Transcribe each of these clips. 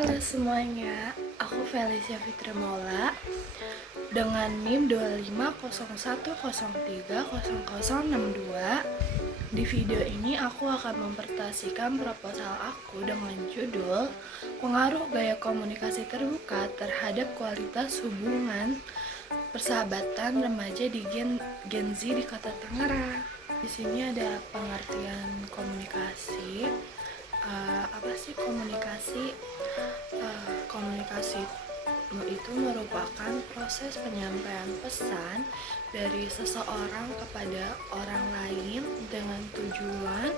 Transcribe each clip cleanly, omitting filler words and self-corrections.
Halo semuanya, aku Felicia Fitri Maula dengan NIM 2501030062. Di video ini aku akan mempresentasikan proposal aku dengan judul Pengaruh Gaya Komunikasi Terbuka terhadap Kualitas Hubungan Persahabatan Remaja di Gen Z di Kota Tangerang. Di sini ada pengertian komunikasi. Apa sih komunikasi? Komunikasi itu merupakan proses penyampaian pesan dari seseorang kepada orang lain dengan tujuan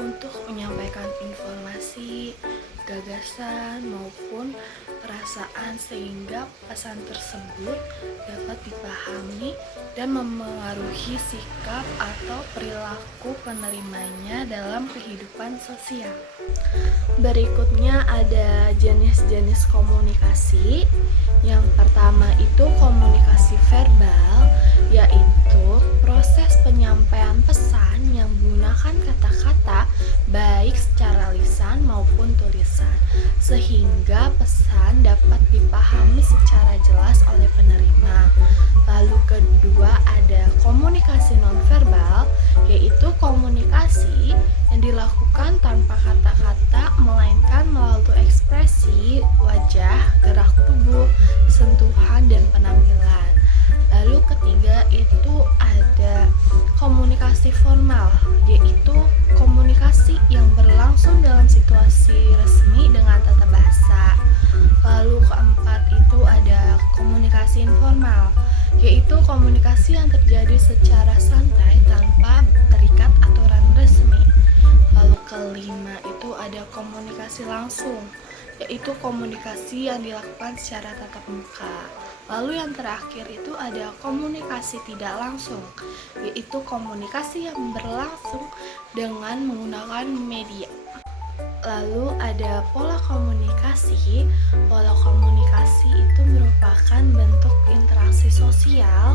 untuk menyampaikan informasi, gagasan maupun perasaan sehingga pesan tersebut dapat dipahami dan memengaruhi sikap atau perilaku penerimanya dalam kehidupan sosial. Berikutnya ada jenis-jenis komunikasi. Yang pertama itu komunikasi verbal, yaitu proses penyampaian pesan yang menggunakan kata-kata baik secara lisan maupun tulisan, sehingga pesan dapat dipahami secara jelas oleh penerima. Lalu kedua ada komunikasi nonverbal, yaitu komunikasi yang dilakukan tanpa kata-kata melainkan melalui ekspresi wajah, gerak tubuh, sentuhan, dan penampilan. Lalu ketiga itu ada komunikasi formal, yaitu komunikasi yang berlangsung dalam situasi resmi dengan tata bahasa. Lalu keempat itu ada komunikasi informal, yaitu komunikasi yang terjadi secara santai tanpa terikat aturan resmi. Lalu kelima itu ada komunikasi langsung, yaitu komunikasi yang dilakukan secara tatap muka. Lalu yang terakhir itu ada komunikasi tidak langsung, yaitu komunikasi yang berlangsung dengan menggunakan media. Lalu ada pola komunikasi. Pola komunikasi itu merupakan bentuk interaksi sosial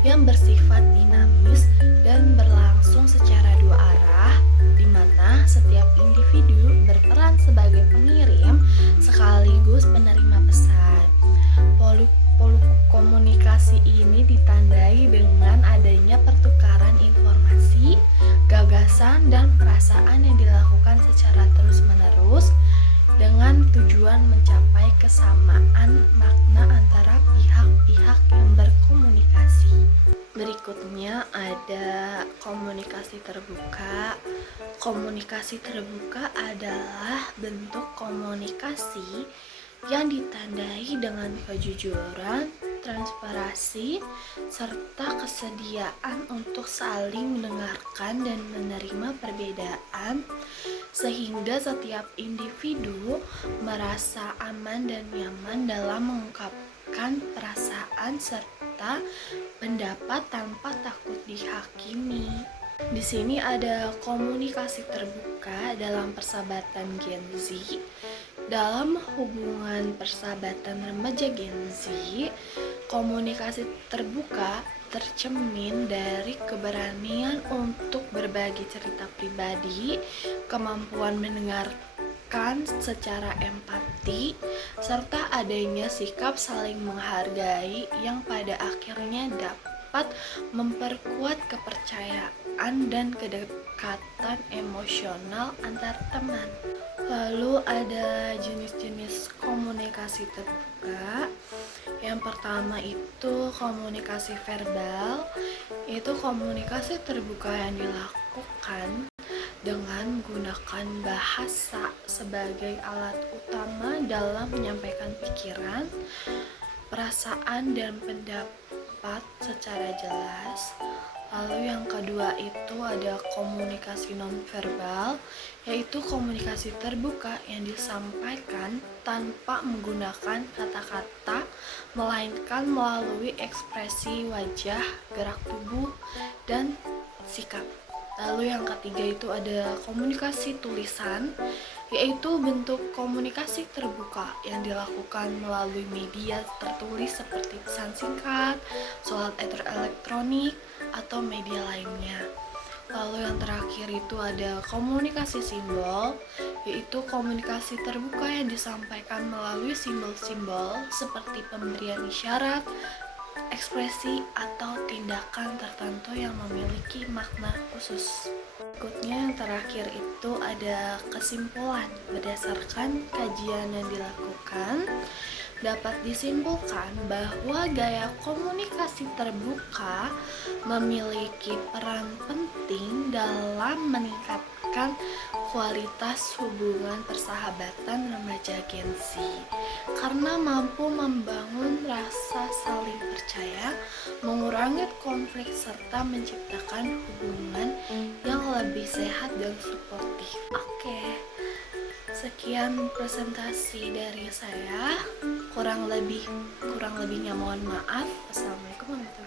yang bersifat dinamis dan berlangsung secara dua arah, di mana setiap individu berperan sebagai pengirim sekaligus penerima pesan. Pola komunikasi ini ditandai dengan adanya pertukaran informasi, gagasan, dan perasaan yang dilakukan secara terus-menerus dengan tujuan mencapai kesamaan makna antara pihak-pihak yang berkomunikasi. Berikutnya ada komunikasi terbuka. Komunikasi terbuka adalah bentuk komunikasi yang ditandai dengan kejujuran, transparansi, serta kesediaan untuk saling mendengarkan dan menerima perbedaan, sehingga setiap individu merasa aman dan nyaman dalam mengungkapkan perasaan serta pendapat tanpa takut dihakimi. Di sini ada komunikasi terbuka dalam persahabatan Gen Z. Dalam hubungan persahabatan remaja Gen Z, komunikasi terbuka tercermin dari keberanian untuk berbagi cerita pribadi, kemampuan mendengarkan secara empati, serta adanya sikap saling menghargai yang pada akhirnya dapat memperkuat kepercayaan dan kedekatan emosional antar teman. Lalu ada jenis-jenis komunikasi terbuka. Yang pertama itu komunikasi verbal, yaitu komunikasi terbuka yang dilakukan dengan menggunakan bahasa sebagai alat utama dalam menyampaikan pikiran, perasaan, dan pendapat secara jelas. Lalu yang kedua itu ada komunikasi nonverbal, yaitu komunikasi terbuka yang disampaikan tanpa menggunakan kata-kata, melainkan melalui ekspresi wajah, gerak tubuh, dan sikap. Lalu yang ketiga itu ada komunikasi tulisan, yaitu bentuk komunikasi terbuka yang dilakukan melalui media tertulis seperti pesan singkat, surat elektronik, atau media lainnya. Lalu yang terakhir itu ada komunikasi simbol, yaitu komunikasi terbuka yang disampaikan melalui simbol-simbol seperti pemberian isyarat, ekspresi, atau tindakan tertentu yang memiliki makna khusus. Berikutnya yang terakhir itu ada kesimpulan. Berdasarkan kajian yang dilakukan, dapat disimpulkan bahwa gaya komunikasi terbuka memiliki peran penting dalam meningkatkan kualitas hubungan persahabatan remaja Gen Z karena mampu membangun rasa saling percaya, mengurangi konflik, serta menciptakan hubungan yang lebih sehat dan suportif. Oke, sekian presentasi dari saya. Kurang lebihnya mohon maaf. Wassalamualaikum warahmatullahi wabarakatuh.